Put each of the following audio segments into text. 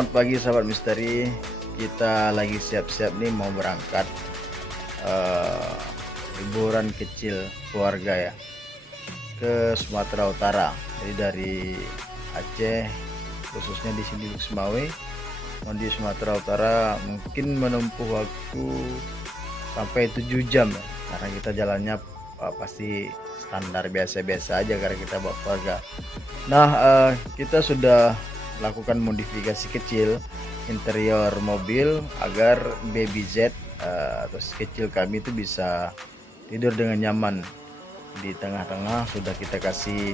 Selamat pagi sahabat misteri. Kita lagi siap-siap nih mau berangkat liburan kecil keluarga ya ke Sumatera Utara. Jadi dari Aceh, khususnya di sini Semawe, mau di Sumatera Utara mungkin menempuh waktu sampai 7 jam ya. Karena kita jalannya pasti standar biasa-biasa aja karena kita bawa keluarga. Nah, kita sudah lakukan modifikasi kecil interior mobil agar baby Z atau si kecil kami itu bisa tidur dengan nyaman. Di tengah-tengah sudah kita kasih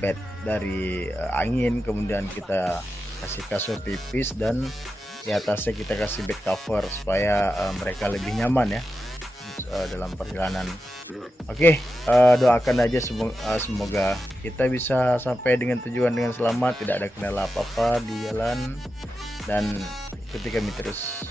bed dari angin, kemudian kita kasih kasur tipis dan di atasnya kita kasih bed cover supaya mereka lebih nyaman ya dalam perjalanan. Oke, doakan aja semoga kita bisa sampai dengan tujuan dengan selamat, tidak ada kendala apa-apa di jalan, dan ikuti kami terus.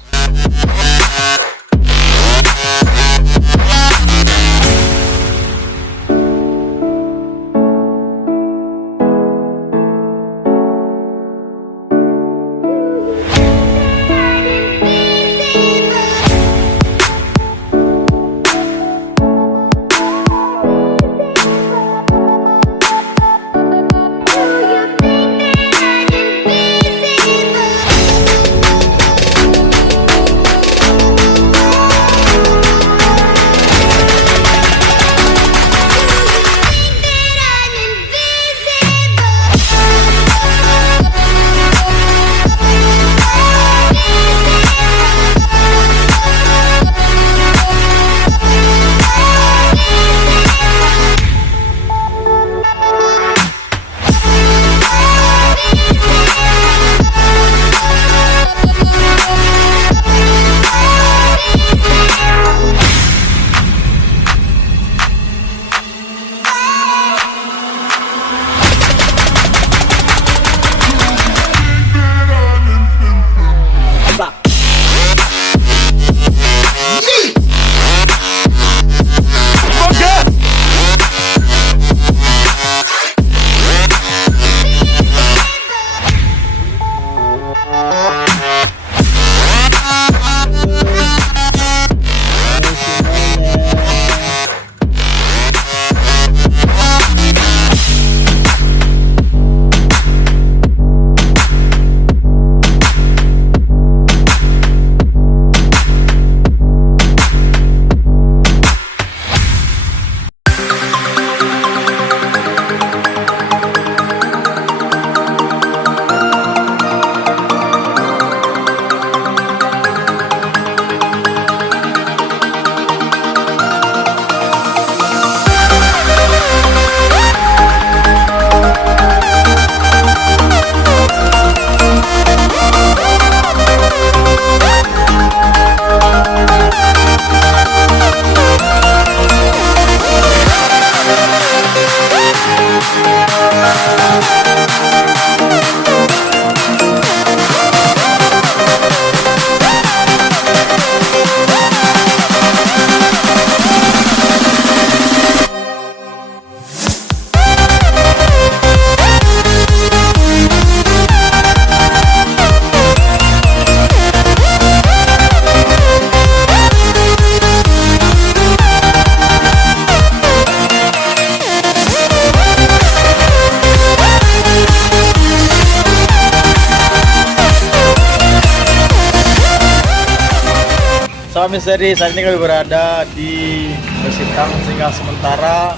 Salam misteri, saat ini kami berada di Wisata singgah sementara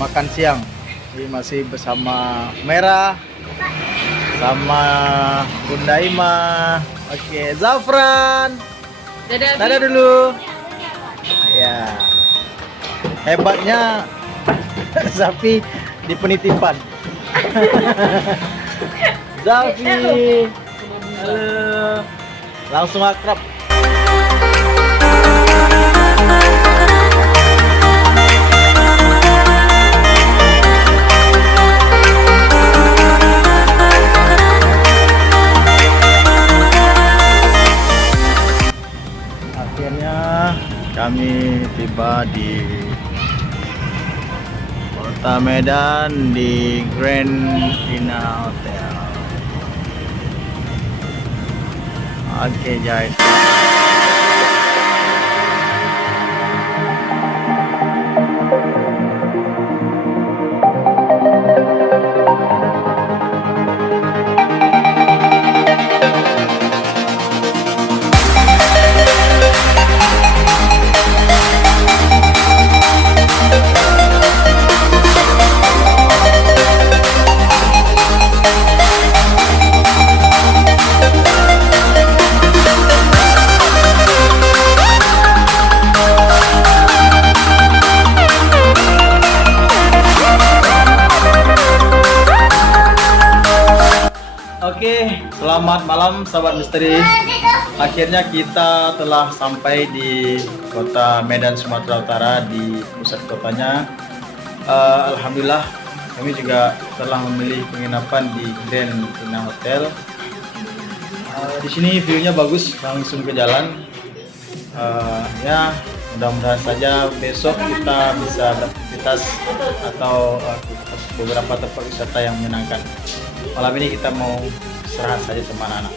makan siang. Jadi masih bersama Merah sama Bunda Ima. Oke, Zafran. Dadah dulu. Ya. Hebatnya Zafi di penitipan. Zafi. Halo. Langsung akrab. Akhirnya kami tiba di Kota Medan di Grand Vina Hotel. Oke guys. Oke, selamat malam sahabat misteri. Akhirnya kita telah sampai di Kota Medan, Sumatera Utara, di pusat kotanya. Alhamdulillah, kami juga telah memilih penginapan di Grand Pinang Hotel. Di sini view-nya bagus, langsung ke jalan. Ya, mudah-mudahan saja besok kita bisa beraktivitas atau aktivitas beberapa tempat wisata yang menyenangkan. Malam ini kita mau istirahat saja sama anak-anak.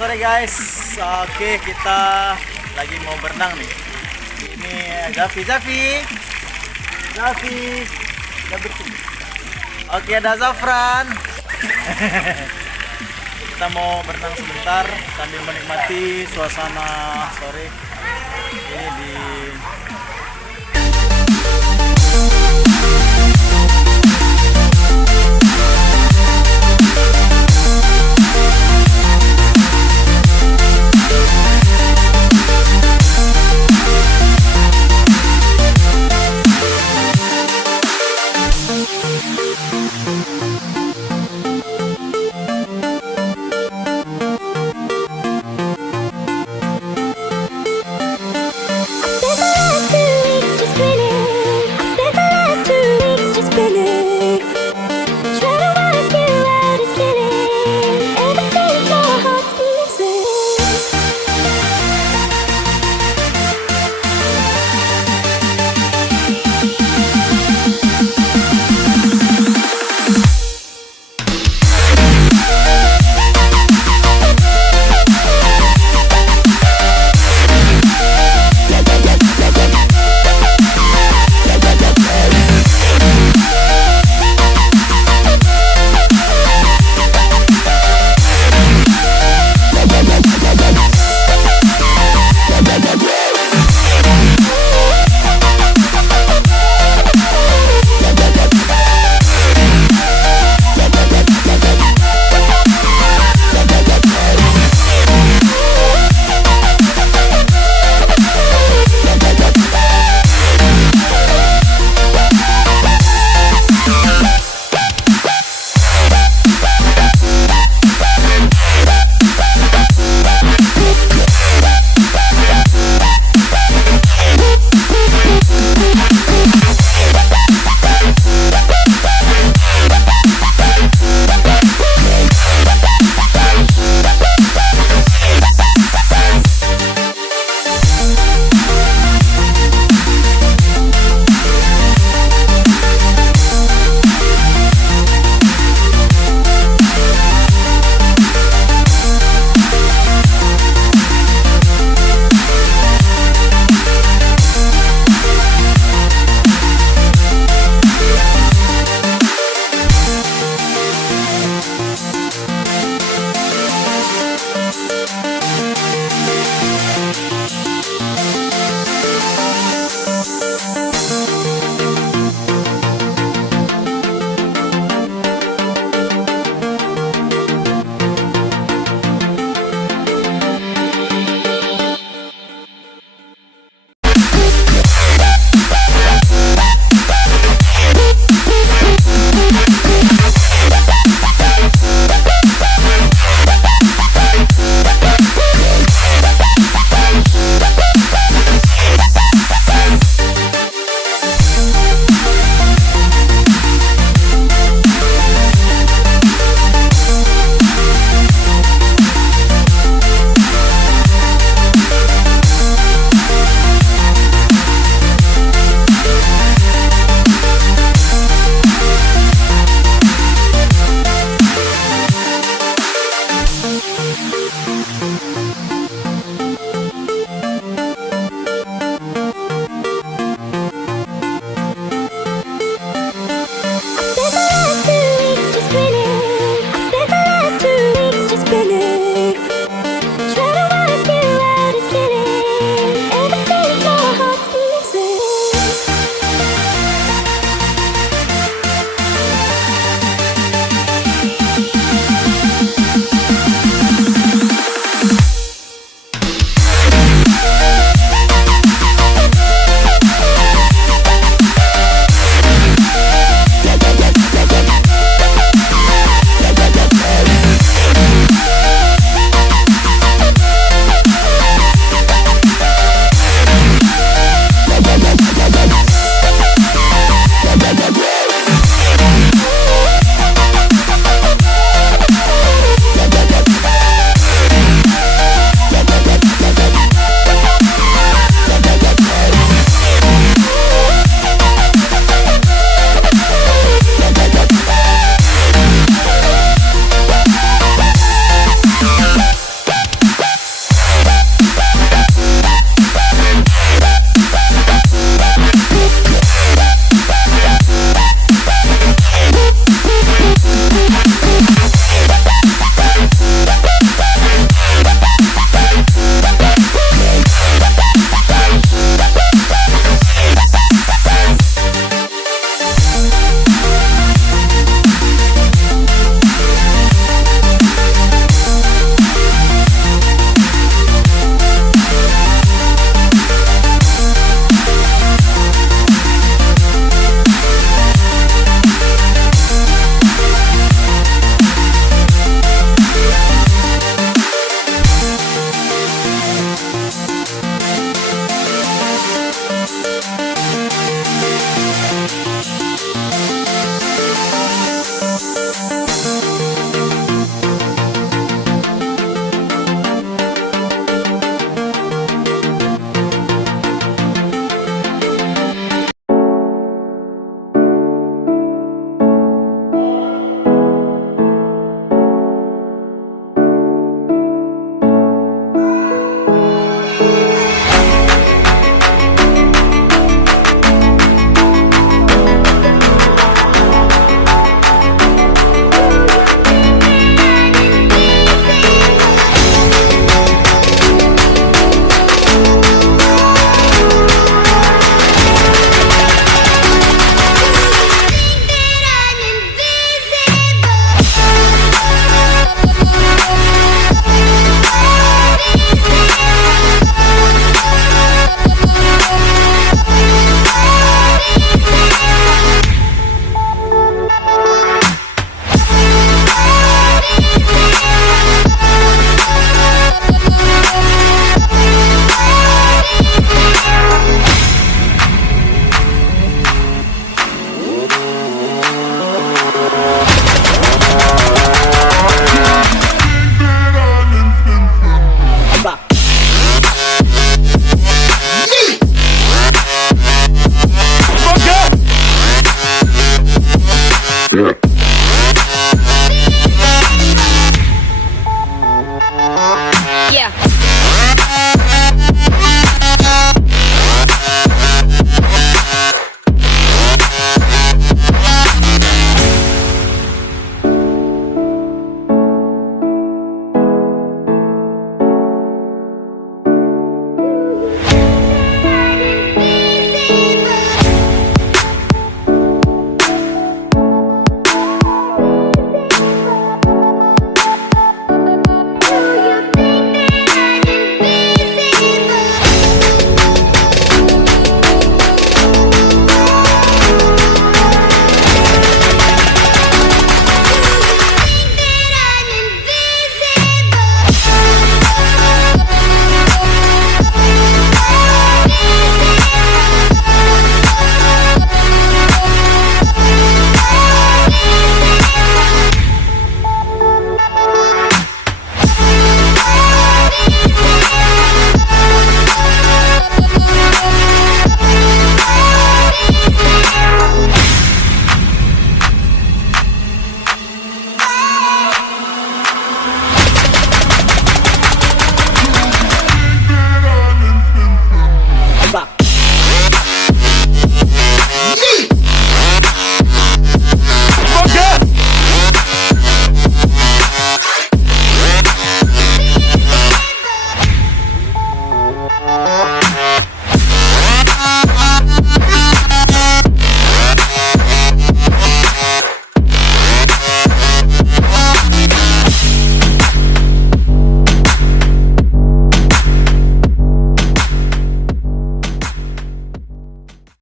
Sore guys, oke kita lagi mau berenang nih. Ini Zafi. Oke, ada Zafran. Kita mau berenang sebentar sambil menikmati suasana sore ini di